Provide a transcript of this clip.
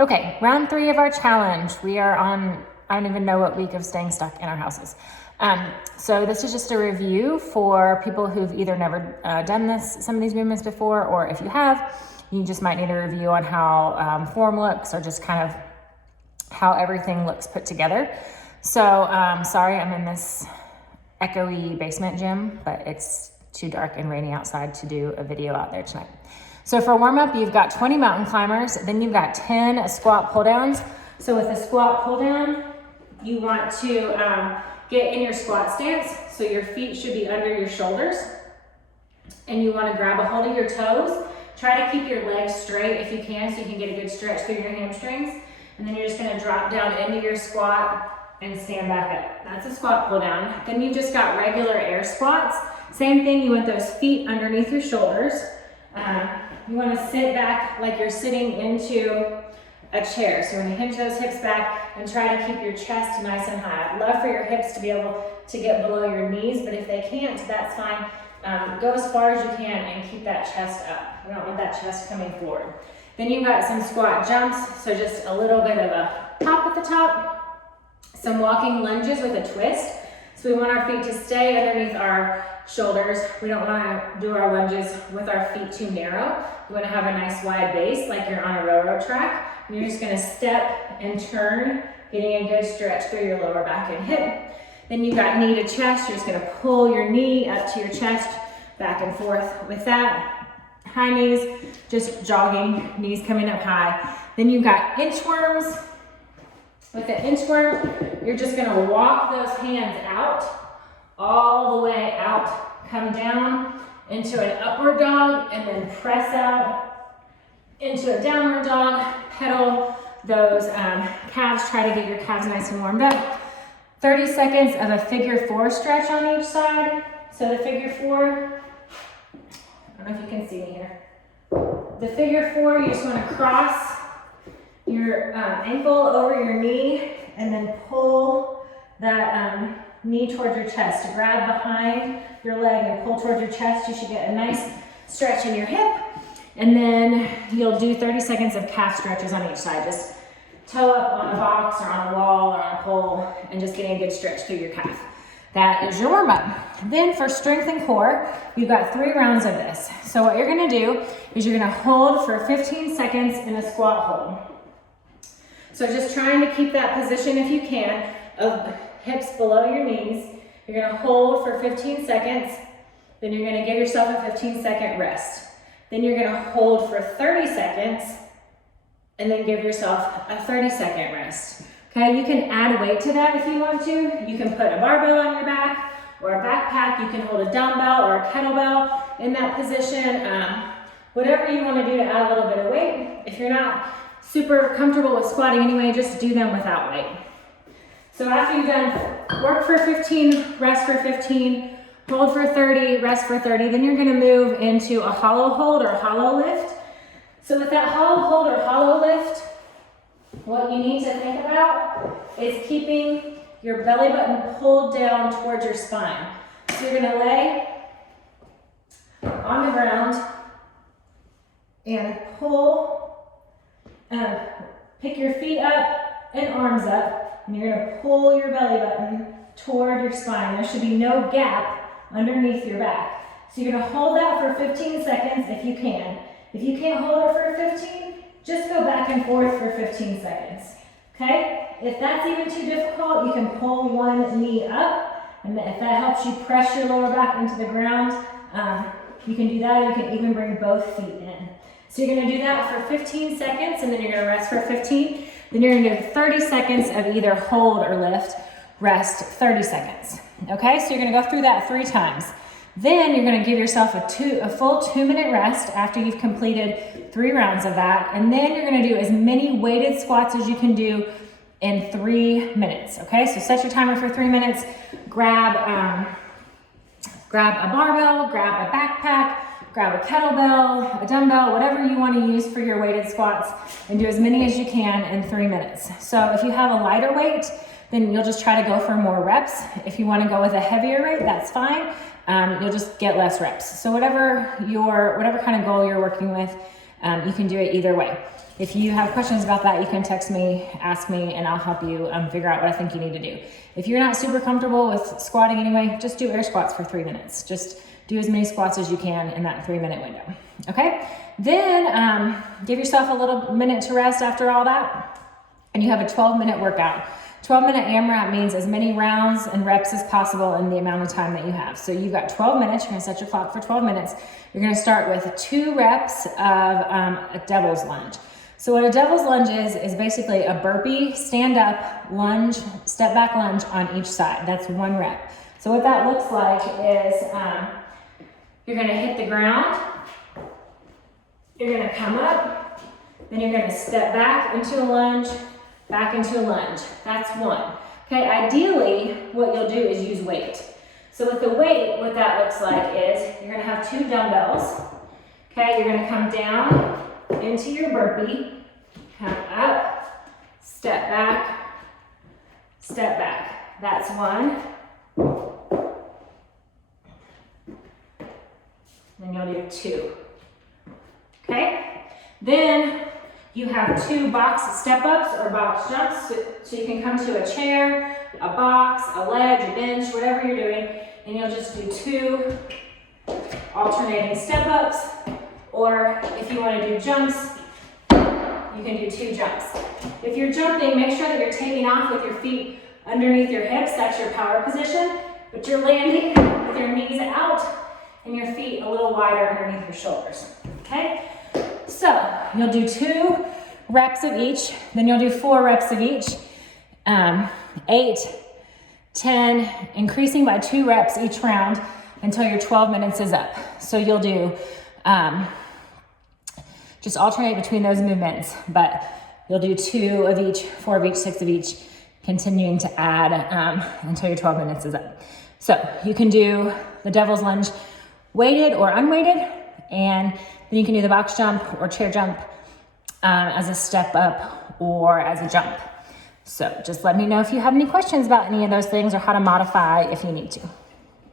Okay, round 3 of our challenge. We are on, I don't even know what week of staying stuck in our houses. So this is just a review for people who've either never done some of these movements before, or if you have, you just might need a review on how form looks, or just kind of how everything looks put together. So sorry, I'm in this echoey basement gym, but it's too dark and rainy outside to do a video out there tonight. So for warm up, you've got 20 mountain climbers, then you've got 10 squat pull downs. So with a squat pull down, you want to get in your squat stance. So your feet should be under your shoulders, and you want to grab a hold of your toes. Try to keep your legs straight if you can, so you can get a good stretch through your hamstrings. And then you're just going to drop down into your squat and stand back up. That's a squat pull down. Then you've just got regular air squats. Same thing, you want those feet underneath your shoulders. You want to sit back like you're sitting into a chair. So you want to hinge those hips back and try to keep your chest nice and high. I'd love for your hips to be able to get below your knees, but if they can't, that's fine. Go as far as you can and keep that chest up. We don't want that chest coming forward. Then you've got some squat jumps, so just a little bit of a hop at the top, some walking lunges with a twist. So we want our feet to stay underneath our shoulders. We don't want to do our lunges with our feet too narrow. We want to have a nice wide base like you're on a railroad track. And you're just going to step and turn, getting a good stretch through your lower back and hip. Then you've got knee to chest. You're just going to pull your knee up to your chest, back and forth with that. High knees, just jogging, knees coming up high. Then you've got inchworms. With the inchworm, you're just gonna walk those hands out, all the way out, come down into an upward dog, and then press out into a downward dog, pedal those calves, try to get your calves nice and warmed up. 30 seconds of a figure 4 stretch on each side. So the figure 4, I don't know if you can see me here. The figure 4, you just wanna cross your ankle over your knee and then pull that knee towards your chest. Grab behind your leg and pull towards your chest. You should get a nice stretch in your hip. And then you'll do 30 seconds of calf stretches on each side. Just toe up on a box or on a wall or on a pole and just getting a good stretch through your calf. That is your warm up. Then for strength and core, you've got 3 rounds of this. So what you're gonna do is you're gonna hold for 15 seconds in a squat hold. So just trying to keep that position if you can, of hips below your knees. You're gonna hold for 15 seconds, then you're gonna give yourself a 15-second rest. Then you're gonna hold for 30 seconds, and then give yourself a 30-second rest. Okay, you can add weight to that if you want to. You can put a barbell on your back, or a backpack. You can hold a dumbbell or a kettlebell in that position. Whatever you wanna do to add a little bit of weight. If you're not super comfortable with squatting anyway, just do them without weight. So after you've done work for 15, rest for 15, hold for 30, rest for 30, then you're gonna move into a hollow hold or hollow lift. So with that hollow hold or hollow lift, what you need to think about is keeping your belly button pulled down towards your spine. So you're gonna lay on the ground and pull. Pick your feet up and arms up, and you're gonna pull your belly button toward your spine. There should be no gap underneath your back. So you're gonna hold that for 15 seconds if you can. If you can't hold it for 15, just go back and forth for 15 seconds, okay? If that's even too difficult, you can pull one knee up, and if that helps you press your lower back into the ground, you can do that. You can even bring both feet in. So you're gonna do that for 15 seconds, and then you're gonna rest for 15. Then you're gonna do 30 seconds of either hold or lift, rest 30 seconds. Okay, so you're gonna go through that 3 times. Then you're gonna give yourself a full 2-minute rest after you've completed 3 rounds of that. And then you're gonna do as many weighted squats as you can do in 3 minutes. Okay, so set your timer for 3 minutes. Grab a barbell, grab a backpack, grab a kettlebell, a dumbbell, whatever you want to use for your weighted squats, and do as many as you can in 3 minutes. So if you have a lighter weight, then you'll just try to go for more reps. If you want to go with a heavier weight, that's fine. You'll just get less reps. So whatever kind of goal you're working with, you can do it either way. If you have questions about that, you can text me, ask me, and I'll help you figure out what I think you need to do. If you're not super comfortable with squatting anyway, just do air squats for 3 minutes. Just do as many squats as you can in that 3-minute window, okay? Then give yourself a little minute to rest after all that, and you have a 12-minute workout. 12-minute AMRAP means as many rounds and reps as possible in the amount of time that you have. So you've got 12 minutes, you're gonna set your clock for 12 minutes. You're gonna start with 2 reps of a devil's lunge. So what a devil's lunge is basically a burpee, stand up, lunge, step back lunge on each side. That's 1 rep. So what that looks like is you're gonna hit the ground, you're gonna come up, then you're gonna step back into a lunge, back into a lunge. That's 1. Okay, ideally, what you'll do is use weight. So with the weight, what that looks like is you're gonna have 2 dumbbells. Okay, you're gonna come down into your burpee, come up, step back, step back. That's 1. Then you'll do 2. Okay? Then you have 2 box step-ups or box jumps. So you can come to a chair, a box, a ledge, a bench, whatever you're doing, and you'll just do 2 alternating step-ups. Or if you want to do jumps, you can do 2 jumps. If you're jumping, make sure that you're taking off with your feet underneath your hips. That's your power position. But you're landing with your knees out and your feet a little wider underneath your shoulders. Okay? So you'll do 2 reps of each. Then you'll do 4 reps of each. 8, 10, increasing by 2 reps each round until your 12 minutes is up. So you'll do just alternate between those movements, but you'll do 2 of each, 4 of each, 6 of each, continuing to add until your 12 minutes is up. So you can do the devil's lunge weighted or unweighted, and then you can do the box jump or chair jump as a step up or as a jump. So just let me know if you have any questions about any of those things or how to modify if you need to.